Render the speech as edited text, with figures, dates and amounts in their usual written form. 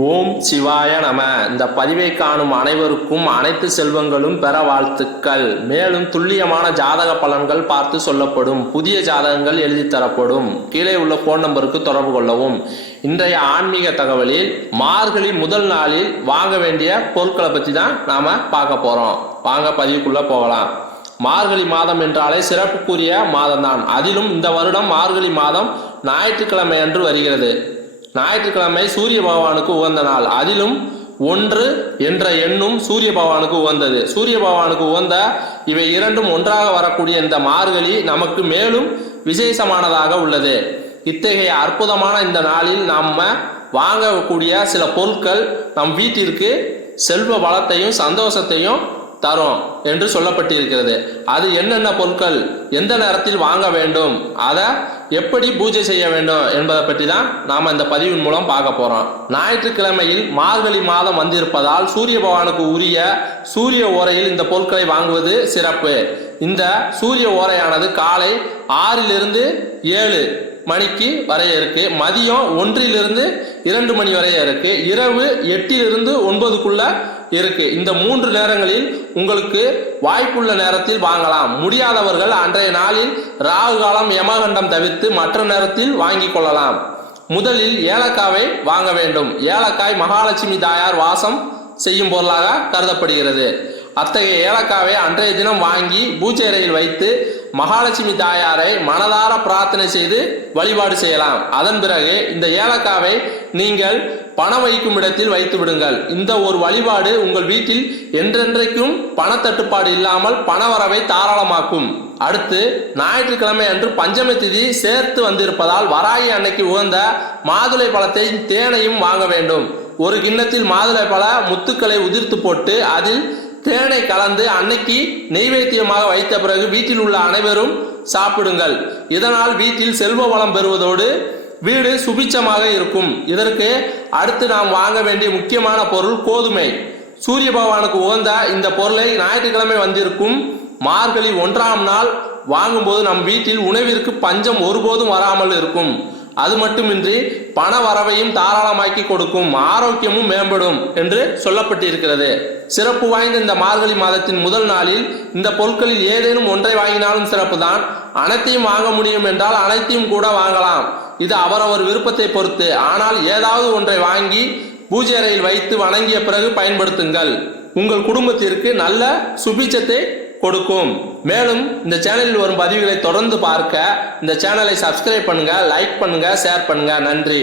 ஓம் சிவாய நம. இந்த பதிவை காணும் அனைவருக்கும் அனைத்து செல்வங்களும் பெற வாழ்த்துக்கள். மேலும் துல்லியமான ஜாதக பலன்கள் பார்த்து சொல்லப்படும். புதிய ஜாதகங்கள் எழுதி தரப்படும். கீழே உள்ள போன் நம்பருக்கு தொடர்பு கொள்ளவும். இன்றைய ஆன்மீக தகவலில் மார்கழி முதல் நாளில் வாங்க வேண்டிய பொருட்களை பற்றி தான் நாம பார்க்க போறோம். வாங்க பதிவுக்குள்ள போகலாம். மார்கழி மாதம் என்றாலே சிறப்புக்குரிய மாதம் தான். அதிலும் இந்த வருடம் மார்கழி மாதம் ஞாயிற்றுக்கிழமை அன்று வருகிறது. ஞாயிற்றுக்கிழமை சூரிய பகவானுக்கு உகந்த நாள். அதிலும் 1 என்ற எண்ணும் சூரிய பகவானுக்கு உகந்தது. சூரிய பகவானுக்கு உகந்த இவை இரண்டும் ஒன்றாக வரக்கூடிய இந்த மார்கழி நமக்கு மேலும் விசேஷமானதாக உள்ளது. இத்தகைய அற்புதமான இந்த நாளில் நம்ம வாங்கக்கூடிய சில பொருட்கள் நம் வீட்டிற்கு செல்வ வளத்தையும் சந்தோஷத்தையும் தரும் என்று சொல்லப்பட்டிருக்கிறது. அது என்னென்ன பொருட்கள், எந்த நேரத்தில் வாங்க வேண்டும், அதை எப்படி பூஜை செய்ய வேண்டும் என்பதை பற்றி தான் நாம் இந்த பதிவின் மூலம் பார்க்க போறோம். ஞாயிற்றுக்கிழமையில் மார்கழி மாதம் வந்திருப்பதால் சூரிய பகவானுக்கு உரிய சூரிய ஓரையில் இந்த பொருட்களை வாங்குவது சிறப்பு. இந்த சூரிய ஓரையானது காலை 6 to 7 மணிக்கு வரைய இருக்கு. மதியம் 1 to 2 மணி வரைய இருக்கு. இரவு 8 to 9 இருக்கு. இந்த 3 நேரங்களில் உங்களுக்கு வாய்ப்புள்ள நேரத்தில் வாங்கலாம். முடியாதவர்கள் அன்றைய நாளில் ராகு காலம் யமகண்டம் தவிர்த்து மற்ற நேரத்தில் வாங்கிக் கொள்ளலாம். முதலில் ஏலக்காவை வாங்க வேண்டும். ஏலக்காய் மகாலட்சுமி தாயார் வாசம் செய்யும் பொருளாக கருதப்படுகிறது. அத்தகைய ஏலக்காவை அன்றைய தினம் வாங்கி பூஜை அறையில் வைத்து மகாலட்சுமி தாயாரை மனதார பிரார்த்தனை செய்து வழிபாடு செய்யலாம். அதன் பிறகு இந்த ஏலக்காவை நீங்கள் பணம் வைக்கும் இடத்தில் வைத்து விடுங்கள். இந்த ஒரு வழிபாடு உங்கள் வீட்டில் என்றென்றைக்கும் பணத்தட்டுப்பாடு இல்லாமல் பணவரவை தாராளமாக்கும். அடுத்து ஞாயிற்றுக்கிழமை அன்று பஞ்சமி திதி சேர்த்து வந்திருப்பதால் வராகி அன்னைக்கு உகந்த மாதுளை பழத்தை தேனையும் வாங்க வேண்டும். ஒரு கிண்ணத்தில் மாதுளை பழ முத்துக்களை உதிர்த்து போட்டு அதில் தேனை கலந்து அன்னைக்கு நெய்வேத்தியமாக வைத்த பிறகு வீட்டில் உள்ள அனைவரும் சாப்பிடுங்கள். இதனால் வீட்டில் செல்வ வளம் பெறுவதோடு வீடு சுபிச்சமாக இருக்கும். இதற்கு அடுத்து நாம் வாங்க வேண்டிய முக்கியமான பொருள் கோதுமை. சூரிய பகவானுக்கு உகந்த இந்த பொருளை ஞாயிற்றுக்கிழமை வந்திருக்கும் மார்கழி 1ஆம் நாள் வாங்கும்போது நம் வீட்டில் உணவிற்கு பஞ்சம் ஒருபோதும் வராமல் இருக்கும். அது மட்டுமின்றி பண வரவையும் தாராளமாக்கி கொடுக்கும். ஆரோக்கியமும் மேம்படும் என்று சொல்லப்பட்டிருக்கிறது. சிறப்பு வாய்ந்த இந்த மார்கழி மாதத்தின் முதல் நாளில் இந்த பொருட்களில் ஏதேனும் ஒன்றை வாங்கினாலும் சிறப்பு தான். அனைத்தையும் வாங்க முடியும் என்றால் அனைத்தையும் கூட வாங்கலாம். இது அவரவர் விருப்பத்தை பொறுத்து. ஆனால் ஏதாவது ஒன்றை வாங்கி பூஜை அறையில் வைத்து வணங்கிய பிறகு பயன்படுத்துங்கள். உங்கள் குடும்பத்திற்கு நல்ல சுபிட்சத்தை கொடுக்கும். மேலும் இந்த சேனலில் வரும் பதிவுகளை தொடர்ந்து பார்க்க இந்த சேனலை சப்ஸ்கிரைப் பண்ணுங்க, லைக் பண்ணுங்க, ஷேர் பண்ணுங்க. நன்றி.